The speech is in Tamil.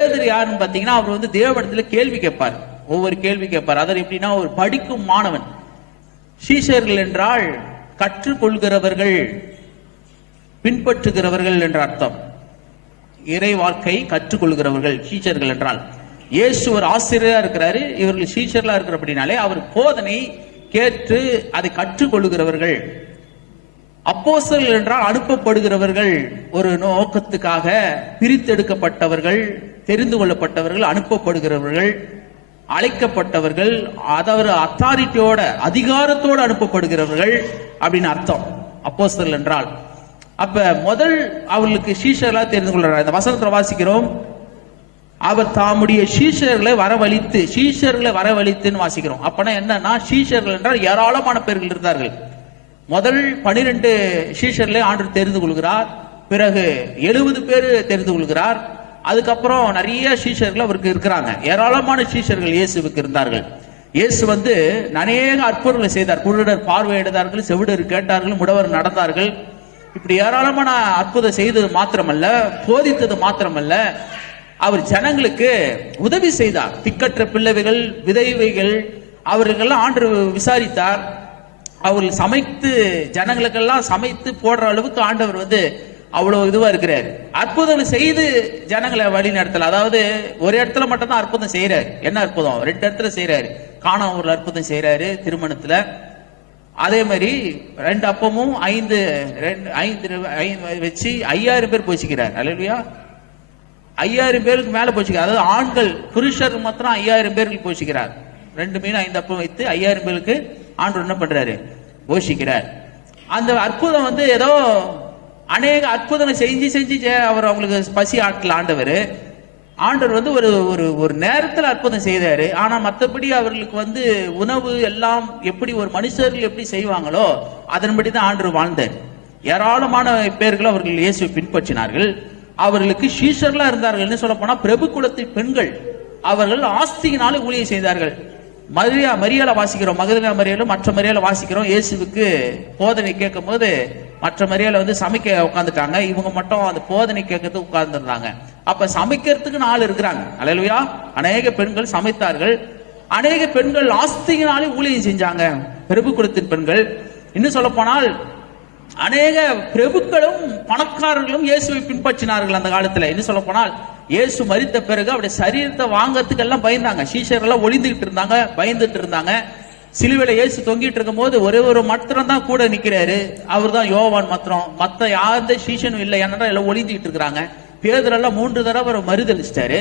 பேதுரு யாருன்னு பாத்தீங்கன்னா, அவர் வந்து தேவனிடத்துல கேள்வி கேட்பார். ஒவ்வொரு கேள்வி கேட்பார். அதர் எப்படின்னா, ஒரு படிக்கும் மாணவன். சீஷர்கள் என்றால் கற்றுக்கொள்கிறவர்கள், பின்பற்றுகிறவர்கள் என்ற அர்த்தம். இறை வாழ்க்கை கற்றுக்கொள்கிறவர்கள் சீஷர்கள் என்றால். இயேசு ஒரு ஆசிரியரா இருக்கிறாரு, இவர்கள் சீஷர்களா இருக்கிற அப்படின்னாலே அவர் போதனை கேட்டு அதை கற்றுக்கொள்கிறவர்கள். அப்போஸ்தலர்கள் என்றால் அனுப்பப்படுகிறவர்கள், ஒரு நோக்கத்துக்காக பிரித்தெடுக்கப்பட்டவர்கள், தெரிந்து கொள்ளப்பட்டவர்கள், அனுப்பப்படுகிறவர்கள், அழைக்கப்பட்டவர்கள், அதாவது அத்தாரிட்டியோட அதிகாரத்தோடு அனுப்பப்படுகிறவர்கள் அப்படின்னு அர்த்தம் அப்போஸ்தலர்கள் என்றால். அப்ப முதல் அவர்களுக்கு சீஷர்களா தெரிந்து கொள்றார். இந்த வசனத்தை வாசிக்கிறோம், அவர் தாமுடைய சீஷர்களை வரவழைத்துன்னு வாசிக்கிறோம். அப்பனா என்னன்னா, சீஷர்கள் என்றால் ஏராளமான பேர்கள் இருந்தார்கள். முதல் 12 சீஷர்களை ஆண்டவர் தெரிந்து கொள்கிறார். பிறகு 70 பேர் தெரிந்து கொள்கிறார். அதுக்கப்புறம் நிறைய சீஷர்கள் அவருக்கு இருக்கிறாங்க. ஏராளமான சீஷர்கள் இயேசுவுக்கு இருந்தார்கள். இயேசு வந்து அநேக அற்புதங்களை செய்தார். குருடர் பார்வையிடுதார்கள், செவிடர் கேட்டார்கள், முடவர் நடந்தார்கள். இப்படி ஏராளமான அற்புதம் செய்தது மாத்திரமல்ல, போதித்தது மாத்திரமல்ல, அவர் ஜனங்களுக்கு உதவி செய்தார். திக்கற்ற பிள்ளைகள், விதவைகள், அவர்களெல்லாம் ஆண்டவர் விசாரித்தார். அவர்கள் சமைத்து ஜனங்களுக்கெல்லாம் சமைத்து போடுற அளவுக்கு ஆண்டவர் வந்து அவ்வளவு இதுவா இருக்கிறார். அற்புதம் செய்து ஜனங்களை வழி நடத்தல. அதாவது ஒரு இடத்துல மட்டும் தான் அற்புதம் செய்யறாரு. என்ன அற்புதம்? 2 இடத்துல செய்யறாரு. கானா ஊர்ல அற்புதம் செய்யறாரு, திருமணத்துல. அதே மாதிரி 2 அப்பமும் 5 வச்சு 5000 பேர் போச்சுக்கிறார். அல்லேலூயா. 5000 பேருக்கு மேல போச்சுக்கிறார். அதாவது ஆண்கள் புருஷர் மாத்திரம் 5000 பேருக்கு போச்சுக்கிறார். 2 மீன் 5 அப்பம் வைத்து 5000 பேருக்கு ஆண்டவர் என்ன பண்றாரு? போஷிக்கிறார். அந்த அற்புதம் வந்து ஏதோ அநேக அற்புதங்களை செஞ்சு அவர் அவங்களுக்கு பசி ஆட்டல. ஆண்டவர் வந்து ஒரு நேரத்தில் அற்புதம் செய்தாரு. ஆனா மற்றபடி அவர்களுக்கு வந்து உணவு எல்லாம் எப்படி ஒரு மனுஷர்கள் எப்படி செய்வாங்களோ அதன்படி தான் ஆண்டவர் வாழ்ந்தார். ஏராளமான பேர்கள் அவர்கள் இயேசுவை பின்பற்றினார்கள். அவர்களுக்கு சீஷர்களா இருந்தார்கள். என்ன சொல்ல போனா, பிரபு குலத்தின் பெண்கள். அவர்கள் ஆஸ்தியினாலே ஊழியம் செய்தார்கள். மரியாதை வாசிக்கிறோம், மகதலேனா மரியாலும் மற்ற மரியாதை வாசிக்கிறோம். இயேசுவுக்கு போதனை கேட்கும் போது மற்ற மரியாதை வந்து சமைக்க உட்காந்துட்டாங்க. இவங்க மட்டும் அந்த போதனை கேட்கறதுக்கு உட்கார்ந்துருந்தாங்க. அப்ப சமைக்கிறதுக்கு ஆள் இருக்கிறாங்க. அல்லேலூயா. அநேக பெண்கள் சமைத்தார்கள். அநேக பெண்கள் ஆஸ்தியினாலே ஊழியம் செஞ்சாங்க, பிரபு குலத்தின் பெண்கள். இன்னும் சொல்ல போனால் அநேக பிரபுக்களும் பணக்காரர்களும் இயேசுவை பின்பற்றினார்கள் அந்த காலத்துல. இன்னும் சொல்ல போனால் இயேசு மரித்த பிறகு அவருடைய சரீரத்தை வாங்கறதுக்கு எல்லாம் பயந்தாங்க. சீஷர்கள் ஒளிந்துகிட்டு இருந்தாங்க, பயந்துட்டு இருந்தாங்க. சிலுவையில இயேசு தொங்கிட்டு இருக்கும் போது ஒரு மாத்திரம் தான் கூட நிக்கிறாரு. அவர் தான் யோவான் மாத்திரம். மத்த யாருந்த சீஷனும் இல்லை. ஏன்னா எல்லாம் ஒளிந்துகிட்டு இருக்கிறாங்க. பேதுரு எல்லாம் 3 தடவை மறுதலிச்சிட்டாரு.